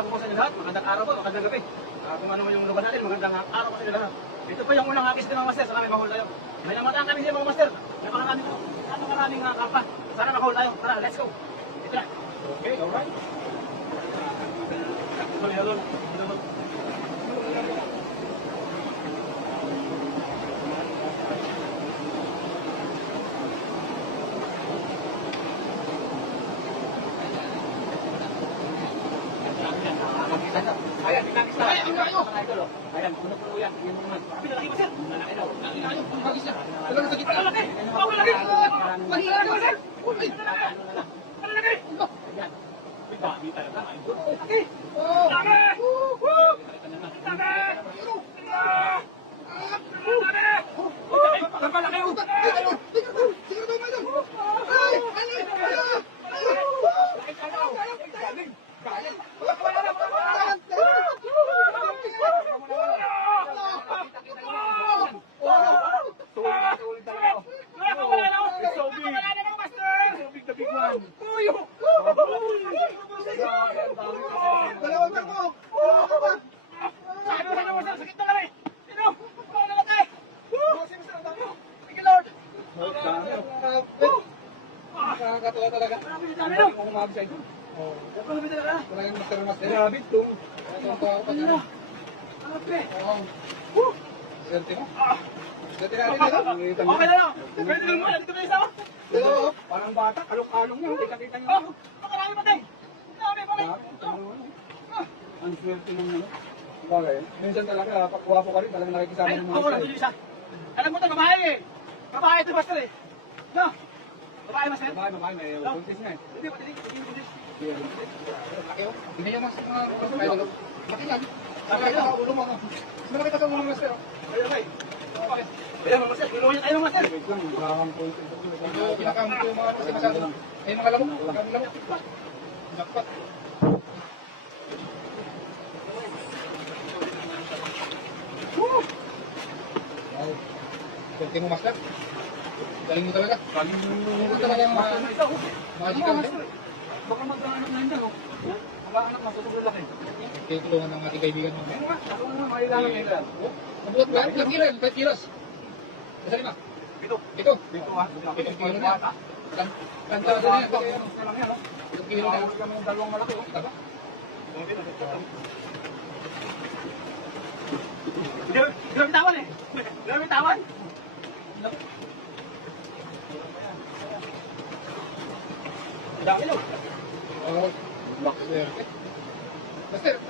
araw po sa inyo lahat. Magandang araw po, magandang gabi. Kung ano yung lugar natin, magandang araw po sa inyo lahat. Ito po yung unang hakis din mga master. Sana may mahul tayo. May namataan kami siya mga master. Napakaraming karpa. Sana makahul tayo. Tara, let's go. Ito na. Okay, alright. Hello. Ayan, pinakis na. Ayan, puno-puno yan. Yan naman. Pinalaki mo, sir. Malaki daw. Pinakis na. Talaga sa gitna. Malaki. Malaki. Mahira ka, sir. Malaki. Ayan. Malaki talaga. Malaki. Nakakatawa talaga. Marami kong umabot sa ito. Talagang master. Grabe ito. Swerte mo? Swerte natin ito. Okay na lang. Pwede lang mo. Dito ba isa? Parang bata. Alok-alok niya. Hindi kakita niya. Makarami pa tayo. Ang swerte ng ano. Bagay. Minsan talaga, pakwapo ka rin. Talagang nakikisama Ay, ng ako mga lang. Isa. Alam mo ito, babae eh. Babae ito, master eh. No? Babae, master? Babae. May buntis nga eh. Hindi, buntis. Laki oh. Hindi yung mas mga kayo. Laki yan. Laki yan. Ulo mo. Malaki ka sa ulo mo, master. Ayun, okay. Okay. Ayan, master. Gulungan niya tayo, master. Wait lang. Bawang po ito. Kinakamit ko yung mga kasi masyado. Ay, mga lamok. Lamok. Jackpot. Wow. Swerte mo, master. Galing mo talaga. Galing mo talaga yung magic ka. Baka mag-anak na hindi, no? Mag-anak na, tutulong laki. Kaya tulungan ng ating kaibigan mo. Ayun nga, ako naman, mailangan nila. Mabuhat ba? Ilang kilo yan? 5 kilos. Nasa lima? Pito. Ito. Pito, ha? Pitong kilo na. Kanta sa niya. Pitong kilo na. Yung dalawang malaki, oh. Taba? Grabe tawan eh. Grabe tawan. Dami, no? Oo. Master. Master.